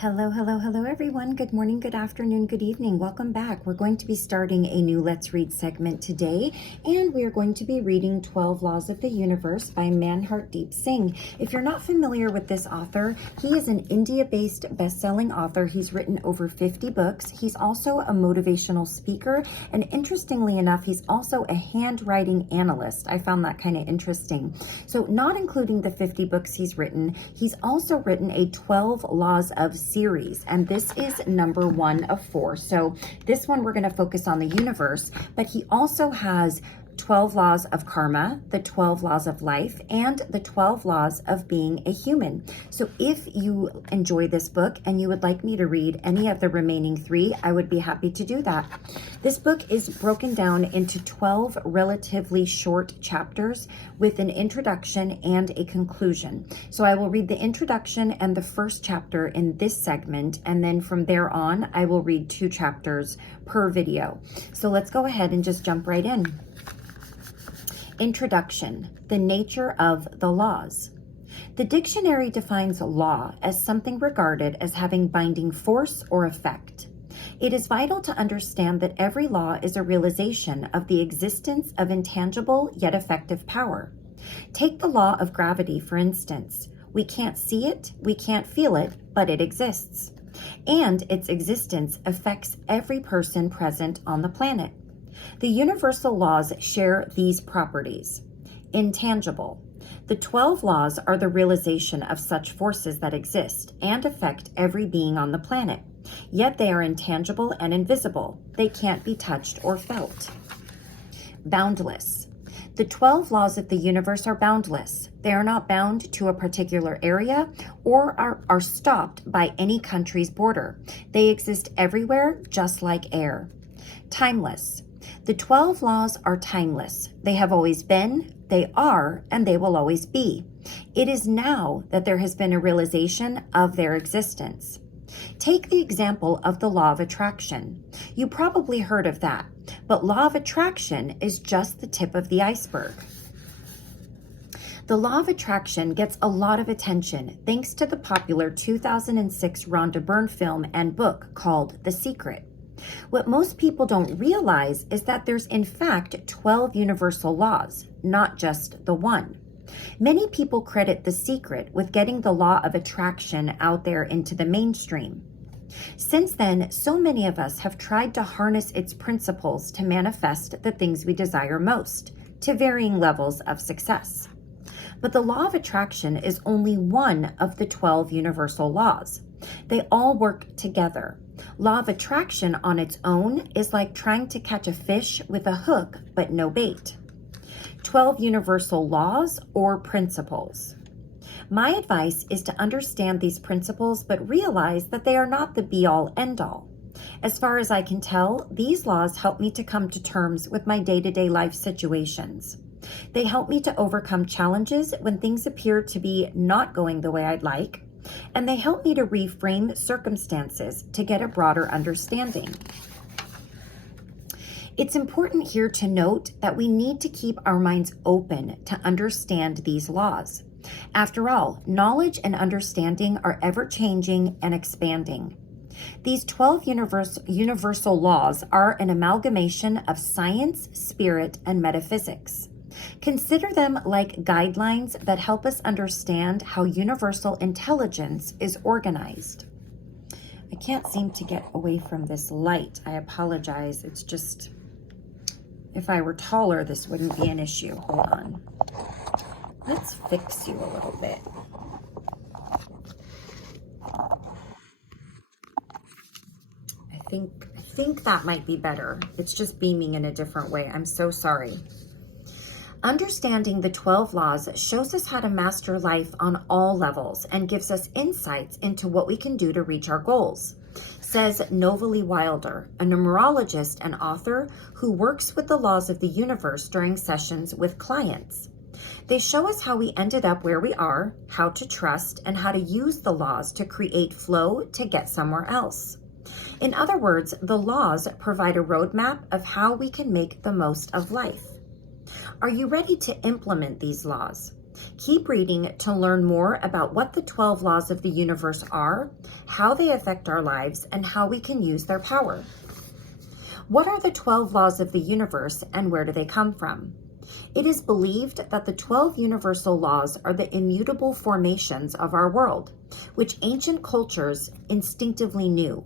Hello, hello, hello, everyone. Good morning, good afternoon, good evening. Welcome back. We're going to be starting a new Let's Read segment today, and we are going to be reading 12 Laws of the Universe by Manhardeep Singh. If you're not familiar with this author, he is an India-based best-selling author. He's written over 50 books. He's also a motivational speaker, and interestingly enough, he's also a handwriting analyst. I found that kind of interesting. So not including the 50 books he's written, he's also written a 12 Laws of series, and this is number 1 of 4. So this one we're going to focus on the universe, but he also has 12 laws of karma, the 12 laws of life, and the 12 laws of being a human. So if you enjoy this book and you would like me to read any of the remaining 3, I would be happy to do that. This book is broken down into 12 relatively short chapters with an introduction and a conclusion. So I will read the introduction and the first chapter in this segment, and then from there on, I will read 2 chapters per video. So let's go ahead and just jump right in. Introduction: the nature of the laws. The dictionary defines law as something regarded as having binding force or effect. It is vital to understand that every law is a realization of the existence of intangible yet effective power. Take the law of gravity, for instance. We can't see it, we can't feel it, but it exists. And its existence affects every person present on the planet. The universal laws share these properties. Intangible. The 12 laws are the realization of such forces that exist and affect every being on the planet. Yet they are intangible and invisible. They can't be touched or felt. Boundless. The 12 laws of the universe are boundless. They are not bound to a particular area or are stopped by any country's border. They exist everywhere, just like air. Timeless. The 12 laws are timeless. They have always been, they are, and they will always be. It is now that there has been a realization of their existence. Take the example of the law of attraction. You probably heard of that, but law of attraction is just the tip of the iceberg. The law of attraction gets a lot of attention thanks to the popular 2006 Rhonda Byrne film and book called The Secret. What most people don't realize is that there's in fact 12 universal laws, not just the one. Many people credit The Secret with getting the law of attraction out there into the mainstream. Since then, so many of us have tried to harness its principles to manifest the things we desire most, to varying levels of success. But the law of attraction is only one of the 12 universal laws. They all work together. Law of attraction on its own is like trying to catch a fish with a hook but no bait. 12 universal laws or principles. My advice is to understand these principles but realize that they are not the be-all end-all. As far as I can tell, these laws help me to come to terms with my day-to-day life situations. They help me to overcome challenges when things appear to be not going the way I'd like, and they help me to reframe circumstances to get a broader understanding. It's important here to note that we need to keep our minds open to understand these laws. After all, knowledge and understanding are ever-changing and expanding. These 12 universal laws are an amalgamation of science, spirit, and metaphysics. Consider them like guidelines that help us understand how universal intelligence is organized. I can't seem to get away from this light. I apologize. It's just, if I were taller, this wouldn't be an issue. Hold on. Let's fix you a little bit. I think that might be better. It's just beaming in a different way. I'm so sorry. Understanding the 12 laws shows us how to master life on all levels and gives us insights into what we can do to reach our goals, says Novalee Wilder, a numerologist and author who works with the laws of the universe during sessions with clients. They show us how we ended up where we are, how to trust, and how to use the laws to create flow to get somewhere else. In other words, the laws provide a roadmap of how we can make the most of life. Are you ready to implement these laws? Keep reading to learn more about what the 12 laws of the universe are, how they affect our lives, and how we can use their power. What are the 12 laws of the universe and where do they come from? It is believed that the 12 universal laws are the immutable formations of our world, which ancient cultures instinctively knew.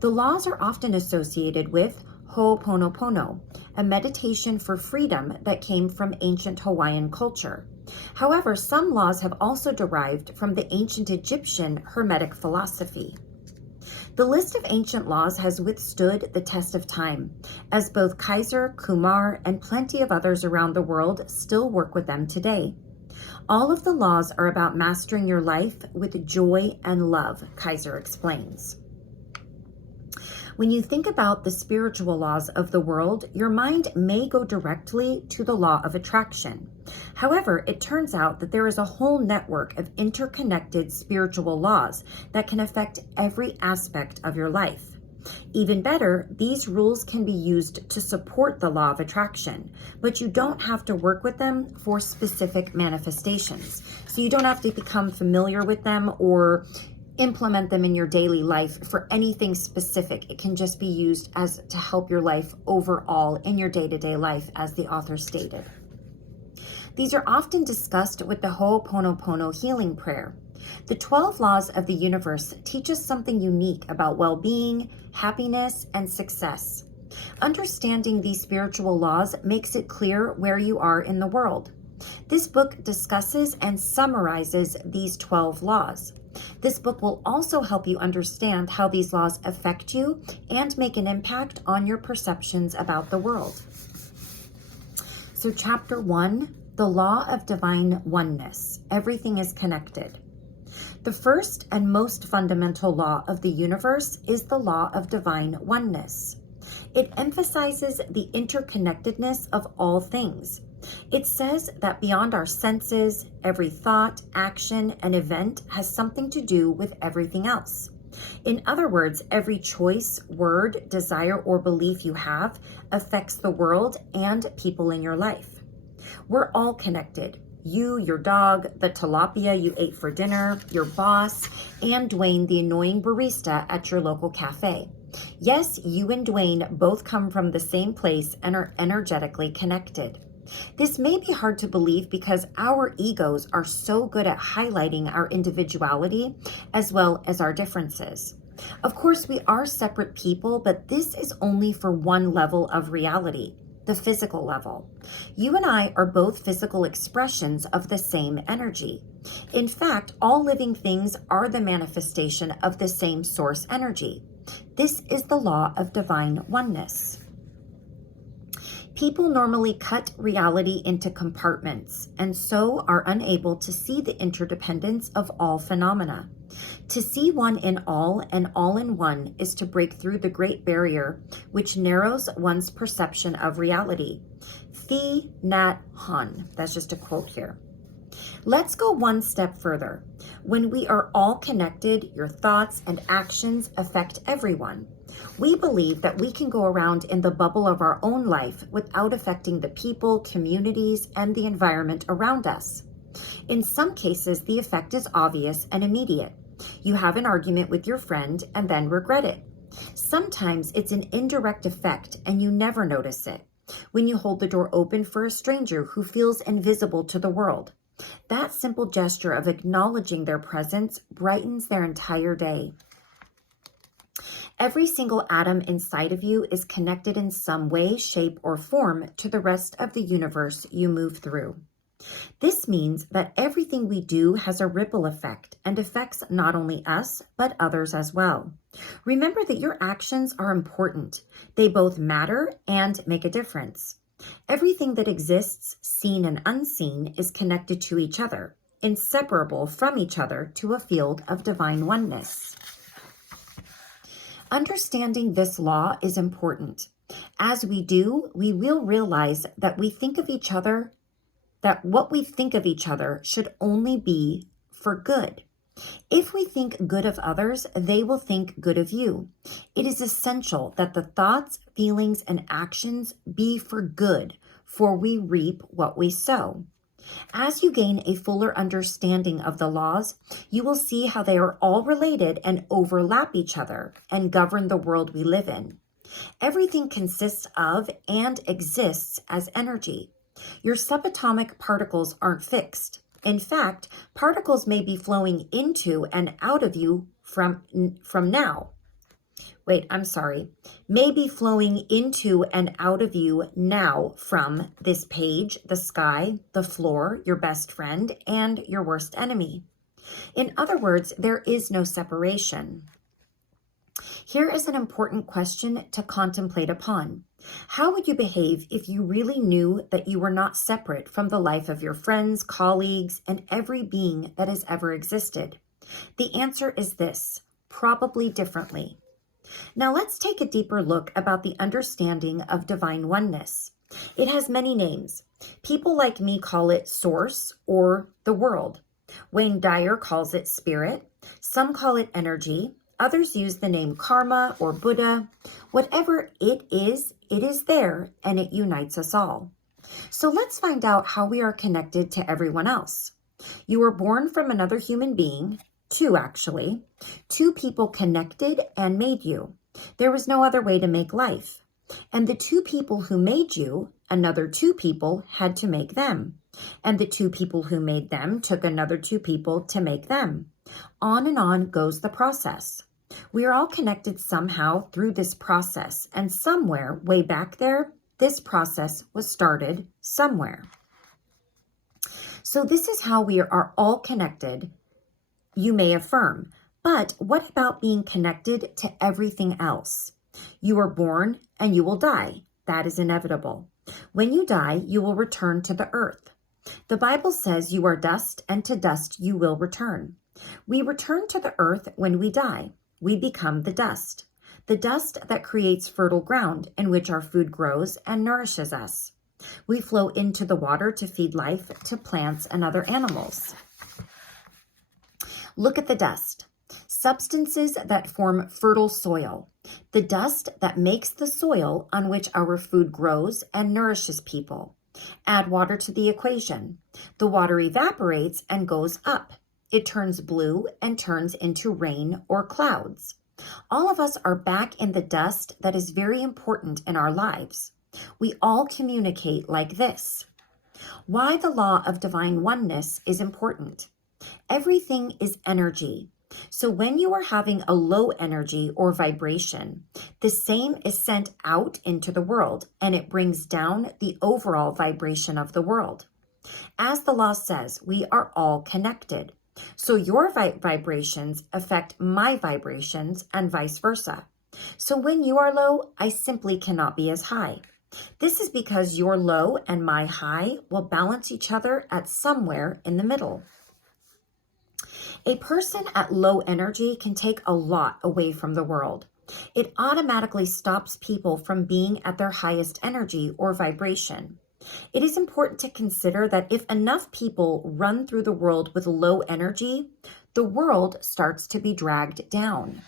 The laws are often associated with Hooponopono, a meditation for freedom that came from ancient Hawaiian culture. However, some laws have also derived from the ancient Egyptian Hermetic philosophy. The list of ancient laws has withstood the test of time, as both Kaiser, Kumar, and plenty of others around the world still work with them today. All of the laws are about mastering your life with joy and love, Kaiser explains. When you think about the spiritual laws of the world, your mind may go directly to the law of attraction. However, it turns out that there is a whole network of interconnected spiritual laws that can affect every aspect of your life. Even better, these rules can be used to support the law of attraction, but you don't have to work with them for specific manifestations. So you don't have to become familiar with them or implement them in your daily life for anything specific. It can just be used as to help your life overall in your day-to-day life, as the author stated. These are often discussed with the Hooponopono healing prayer. The 12 laws of the universe teach us something unique about well-being, happiness, and success. Understanding these spiritual laws makes it clear where you are in the world. This book discusses and summarizes these 12 laws. This book will also help you understand how these laws affect you and make an impact on your perceptions about the world. So chapter 1, the law of divine oneness. Everything is connected. The first and most fundamental law of the universe is the law of divine oneness. It emphasizes the interconnectedness of all things. It says that beyond our senses, every thought, action, and event has something to do with everything else. In other words, every choice, word, desire, or belief you have affects the world and people in your life. We're all connected. You, your dog, the tilapia you ate for dinner, your boss, and Dwayne, the annoying barista at your local cafe. Yes, you and Dwayne both come from the same place and are energetically connected. This may be hard to believe because our egos are so good at highlighting our individuality as well as our differences. Of course, we are separate people, but this is only for one level of reality, the physical level. You and I are both physical expressions of the same energy. In fact, all living things are the manifestation of the same source energy. This is the law of divine oneness. People normally cut reality into compartments and so are unable to see the interdependence of all phenomena. To see one in all and all in one is to break through the great barrier which narrows one's perception of reality. Thich Nhat Hanh. That's just a quote here. Let's go one step further. When we are all connected, your thoughts and actions affect everyone. We believe that we can go around in the bubble of our own life without affecting the people, communities, and the environment around us. In some cases, the effect is obvious and immediate. You have an argument with your friend and then regret it. Sometimes it's an indirect effect and you never notice it. When you hold the door open for a stranger who feels invisible to the world, that simple gesture of acknowledging their presence brightens their entire day. Every single atom inside of you is connected in some way, shape, or form to the rest of the universe you move through. This means that everything we do has a ripple effect and affects not only us, but others as well. Remember that your actions are important. They both matter and make a difference. Everything that exists, seen and unseen, is connected to each other, inseparable from each other to a field of divine oneness. Understanding this law is important. As we do, we will realize that what we think of each other should only be for good. If we think good of others, they will think good of you. It is essential that the thoughts, feelings, and actions be for good, for we reap what we sow. As you gain a fuller understanding of the laws, you will see how they are all related and overlap each other and govern the world we live in. Everything consists of and exists as energy. Your subatomic particles aren't fixed. In fact, particles may be flowing into and out of you may be flowing into and out of you now from this page, the sky, the floor, your best friend, and your worst enemy. In other words, there is no separation. Here is an important question to contemplate upon. How would you behave if you really knew that you were not separate from the life of your friends, colleagues, and every being that has ever existed? The answer is this: probably differently. Now let's take a deeper look about the understanding of divine oneness. It has many names. People like me call it source or the world. Wayne Dyer calls it spirit. Some call it energy. Others use the name karma or Buddha. Whatever it is there, and it unites us all. So let's find out how we are connected to everyone else. You were born from another human being, two actually. Two people connected and made you. There was no other way to make life. And the two people who made you, another two people had to make them. And the two people who made them took another two people to make them. On and on goes the process. We are all connected somehow through this process, and somewhere way back there, this process was started somewhere. So this is how we are all connected, you may affirm. But what about being connected to everything else? You are born and you will die. That is inevitable. When you die, you will return to the earth. The Bible says you are dust, and to dust you will return. We return to the earth when we die. We become the dust that creates fertile ground in which our food grows and nourishes us. We flow into the water to feed life to plants and other animals. Look at the dust. Substances that form fertile soil. The dust that makes the soil on which our food grows and nourishes people. Add water to the equation. The water evaporates and goes up. It turns blue and turns into rain or clouds. All of us are back in the dust that is very important in our lives. We all communicate like this. Why the law of divine oneness is important. Everything is energy. So when you are having a low energy or vibration, the same is sent out into the world, and it brings down the overall vibration of the world. As the law says, we are all connected. So your vibrations affect my vibrations and vice versa. So when you are low, I simply cannot be as high. This is because your low and my high will balance each other at somewhere in the middle. A person at low energy can take a lot away from the world. It automatically stops people from being at their highest energy or vibration. It is important to consider that if enough people run through the world with low energy, the world starts to be dragged down.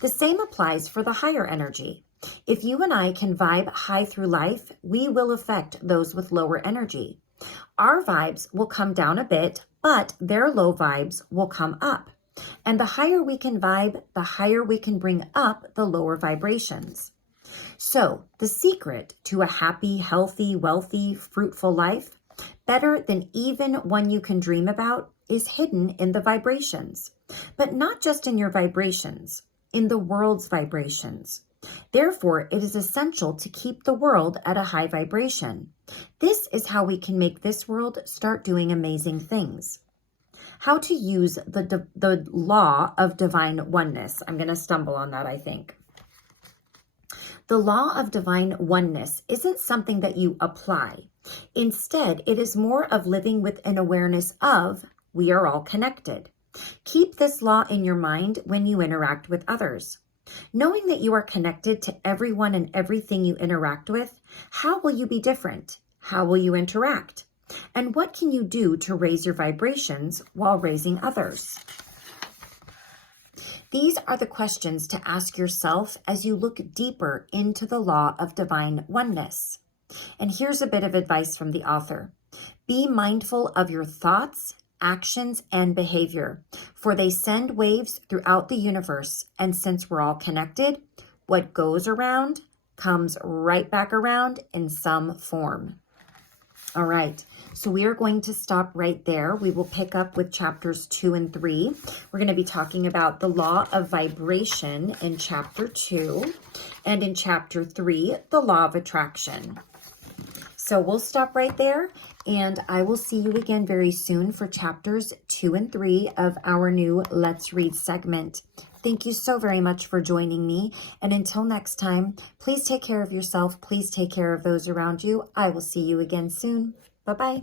The same applies for the higher energy. If you and I can vibe high through life, we will affect those with lower energy. Our vibes will come down a bit, but their low vibes will come up. And the higher we can vibe, the higher we can bring up the lower vibrations. So the secret to a happy, healthy, wealthy, fruitful life, better than even one you can dream about, is hidden in the vibrations. But not just in your vibrations, in the world's vibrations. Therefore, it is essential to keep the world at a high vibration. This is how we can make this world start doing amazing things. How to use the law of divine oneness. I'm going to stumble on that, I think. The law of divine oneness isn't something that you apply. Instead, it is more of living with an awareness of we are all connected. Keep this law in your mind when you interact with others. Knowing that you are connected to everyone and everything you interact with, how will you be different? How will you interact? And what can you do to raise your vibrations while raising others? These are the questions to ask yourself as you look deeper into the law of divine oneness. And here's a bit of advice from the author. Be mindful of your thoughts, actions, and behavior, for they send waves throughout the universe. And since we're all connected, what goes around comes right back around in some form. All right, so we are going to stop right there. We will pick up with chapters 2 and 3. We're going to be talking about the law of vibration in chapter 2, and in chapter 3, the law of attraction. So we'll stop right there, and I will see you again very soon for chapters 2 and 3 of our new Let's Read segment. Thank you so very much for joining me. And until next time, please take care of yourself. Please take care of those around you. I will see you again soon. Bye-bye.